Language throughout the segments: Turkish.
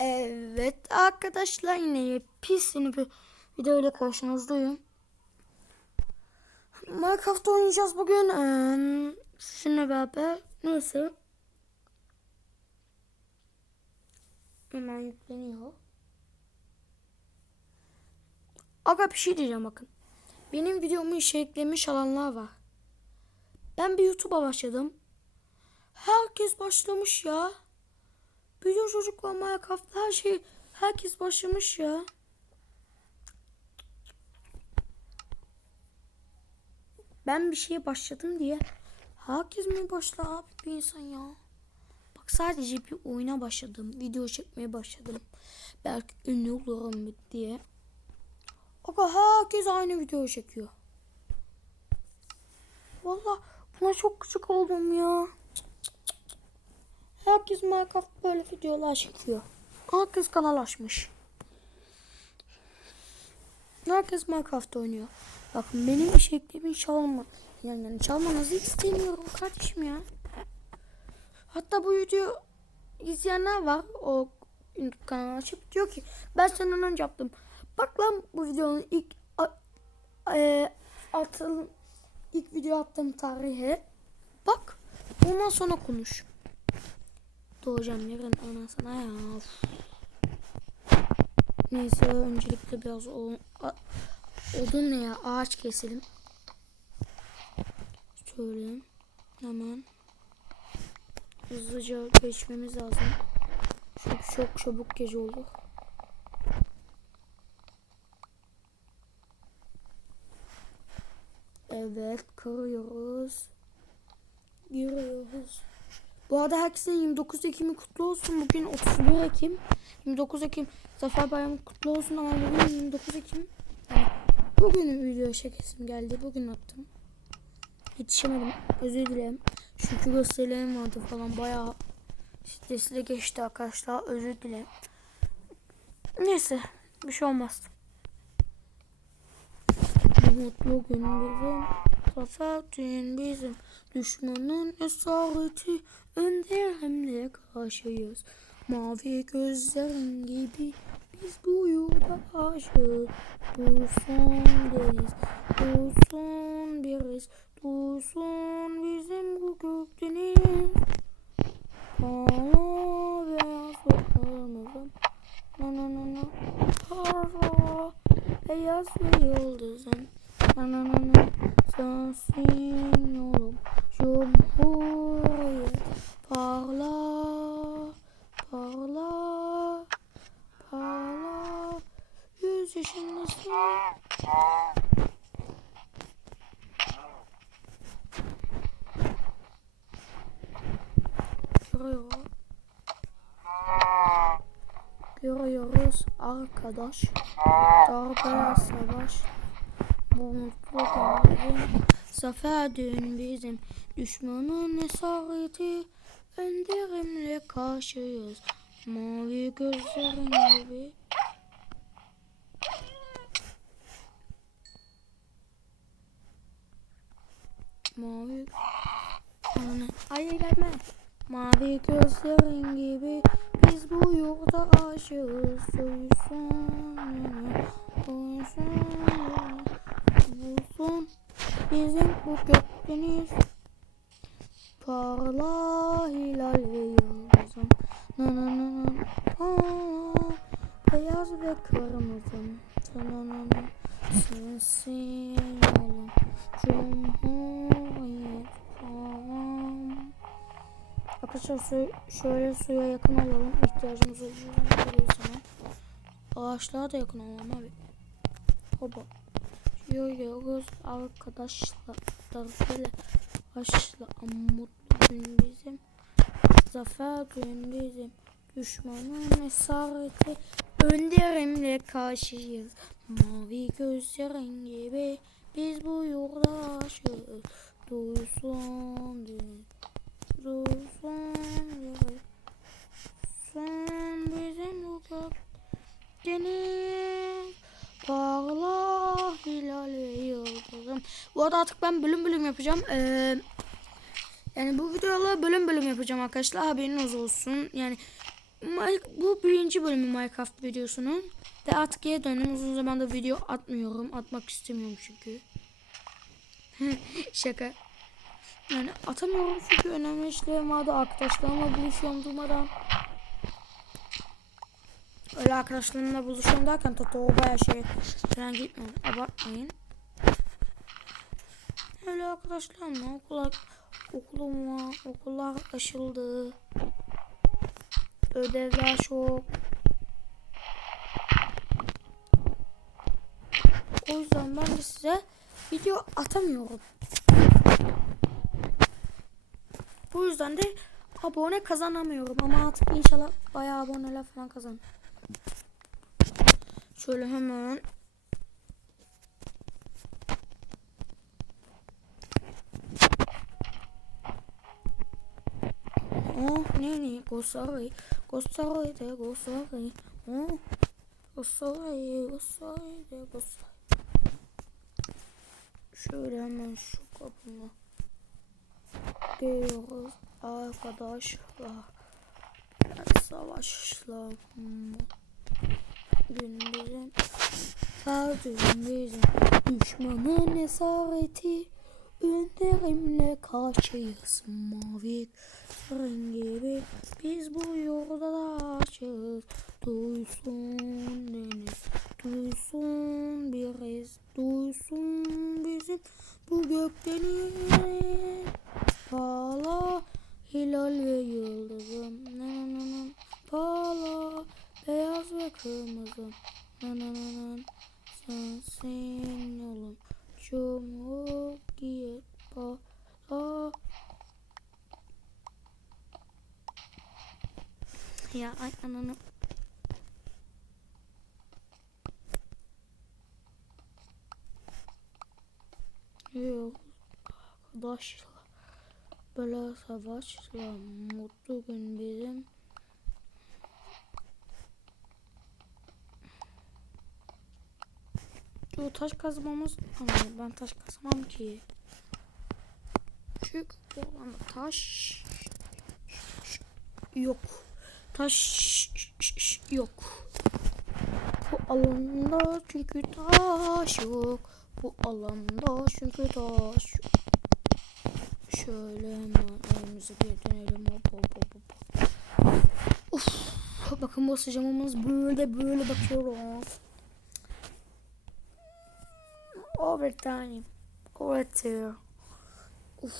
Evet arkadaşlar yine pis yeni bir video ile karşınızdayım. Minecraft oynayacağız bugün. Ee, sizinle beraber. Neyse. Hemen yükleniyor. Aga bir şey diyeceğim bakın. Benim videomu işaretlemiş alanlar var. Ben bir YouTube'a başladım. Herkes başlamış ya. Video çocuklar Minecraft her şey herkes başlamış ya. Ben bir şeye başladım diye herkes mi başlar abi bir insan ya. Bak sadece bir oyuna başladım. Video çekmeye başladım. Belki ünlü olurum diye. Aga herkes aynı video çekiyor. Valla buna çok küçük oldum ya. Herkes Minecraft böyle videolar çekiyor. Herkes kanal açmış. Herkes Minecraft oynuyor. Bakın benim içeriklerimin çalma. Yani, yani çalmanızı istemiyorum kardeşim ya. Hatta bu video izleyenler var. O YouTube kanalı açıp diyor ki ben senden önce yaptım. Bak lan bu videonun ilk a, e, atıl ilk video attığım tarihe. Bak. Ondan sonra konuş. Doğacağım yarın anasına ya. Of. Neyse öncelikle biraz o, odun ne ya ağaç keselim. Şöyle hemen hızlıca geçmemiz lazım. Çok çok çabuk gece olur. Evet kırıyoruz. Giriyoruz. Bu arada herkesin 29 Ekim'i kutlu olsun. Bugün 31 Ekim. 29 Ekim Zafer Bayramı kutlu olsun ama bugün 29 Ekim. Bugün video çekesim geldi. Bugün attım. Yetişemedim. Özür dilerim. Çünkü gösterilerim vardı falan. Bayağı stresli geçti arkadaşlar. Özür dilerim. Neyse. Bir şey olmaz. Mutlu gün gün bizim. Düşmanın esareti önderemle karşıyız. Mavi gözlerin gibi biz bu yurda aşığız. Duysun deniz, duysun biriz, duysun bizim bu gökdeniz. Kara beyaz kırmızı, na na na na, kara beyaz ve yıldızım, na na na na, sensin yolum, cumhuriyet, parla, parla, parla, yüz yaşındasın. Görüyor. Görüyoruz arkadaş. Darbeye savaş. Bu mutlu günlerin zafer düğün bizim. Düşmanın esareti önderimle karşıyız. Mavi gözlerin gibi. Mavi Hayır gelme. Mavi gözlerin gibi biz bu yurda aşığız. Uyusun, uyusun, bulsun bizim bu gökdeniz. Parla hilal ve yıldızım. Na na na na. Aa, beyaz ve kırmızı. Na na na na. Sensin yolum. Arkadaşlar su, şöyle suya yakın olalım. İhtiyacımız olduğu zaman. Ağaçlara da yakın olalım abi. Hoba. Yürüyoruz arkadaşlar. Darfele başla. Mutlu gün bizim. Zafer gün bizim. Düşmanın esareti önderimle karşıyız. Mavi gözlerin gibi biz bu yurda aşığız. Duysun diye. Duysun diye. Sen bizim bu deniz. Parla hilal ve arada artık ben bölüm bölüm yapacağım. Ee, yani bu videoları bölüm bölüm yapacağım arkadaşlar. Haberiniz olsun. Yani bu birinci bölümü Minecraft videosunun. Ve artık geri döndüm. Uzun zamandır video atmıyorum. Atmak istemiyorum çünkü. Şaka. Yani atamıyorum çünkü önemli işlerim vardı. Arkadaşlarımla buluşuyorum durmadan. Öyle arkadaşlarımla buluşuyorum derken Toto bayağı şey falan gitmiyorum. Abartmayın. Öyle arkadaşlarımla okula, okulum var. Okullar açıldı. Ödevler çok. O yüzden ben de size video atamıyorum. Bu yüzden de abone kazanamıyorum ama artık inşallah bayağı aboneler falan kazan. Şöyle hemen Oh, ne ne, go sorry, go sorry de, go sorry. Oh, go sorry, go sorry de, go sorry. Şöyle hemen şu kapını diyoruz arkadaşlar. Savaşlar gündüzün her bizim düşmanın esareti Ünlerimle karşıyız mavi rengi Biz bu yolda da açız. Duysun deniz Duysun bir iz Duysun bizim bu gökdeniz Pala hilal ve yıldızım. Nananın Pala beyaz ve kırmızı Nananın Sensin yolum Cumhuriyet Pala Ya. Ay ananı. Yok. Arkadaşlar Böyle savaşla mutlu gün bizim. Yo taş kazmamız Ama ben taş kazmam ki. Çünkü alanda taş. Yok Taş yok Bu alanda çünkü taş yok Bu alanda çünkü taş yok Şöyle hemen evimize geri dönelim. Hop hop hop hop. Uf, bakın bu sıcamamız böyle böyle bakıyorum. Overtime. Overtime. Uf.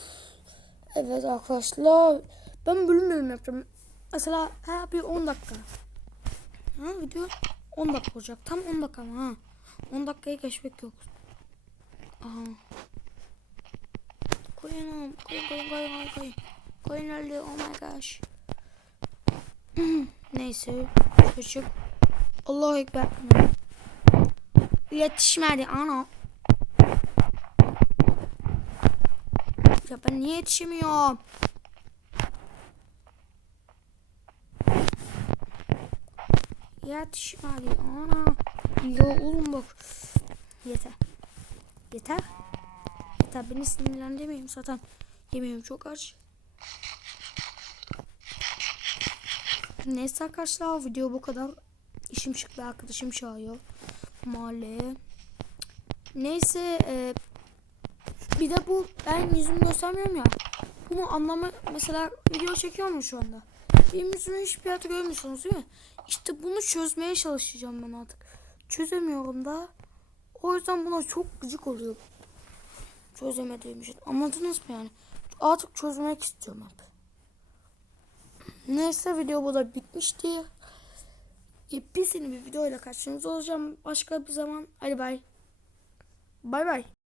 Evet arkadaşlar. Ben bölüm bölüm yapacağım. Mesela her bir 10 dakika. Ha, video 10 dakika olacak. Tam 10 dakika ama ha. 10 dakikayı geçmek yok. Aha. Koyunum. Koyun koyun koyun koyun koyun. Koyun öldü. Oh my gosh. Neyse. Çocuk. Allahu Ekber. Yetişmedi ana. Ya ben niye yetişemiyorum? Yetişmedi ana. Ya oğlum bak. Yeter. Yeter. Yeter beni sinirlendirmeyin zaten. Yemeğim çok aç. Neyse arkadaşlar video bu kadar. İşim çıktı arkadaşım çağırıyor. Mahalleye. Neyse e, bir de bu ben yüzümü göstermiyorum ya. Bunu anlama mesela video çekiyorum şu anda. Benim yüzümü hiçbir yerde görmüyorsunuz değil mi? İşte bunu çözmeye çalışacağım ben artık. Çözemiyorum da. O yüzden buna çok gıcık oluyor. Çözemediğim için. Anladınız mı yani? Artık çözmek istiyorum hep. Neyse video bu da bitmiştir. Yepyeni bir videoyla karşınızda olacağım. Başka bir zaman. Hadi bay. Bay bay.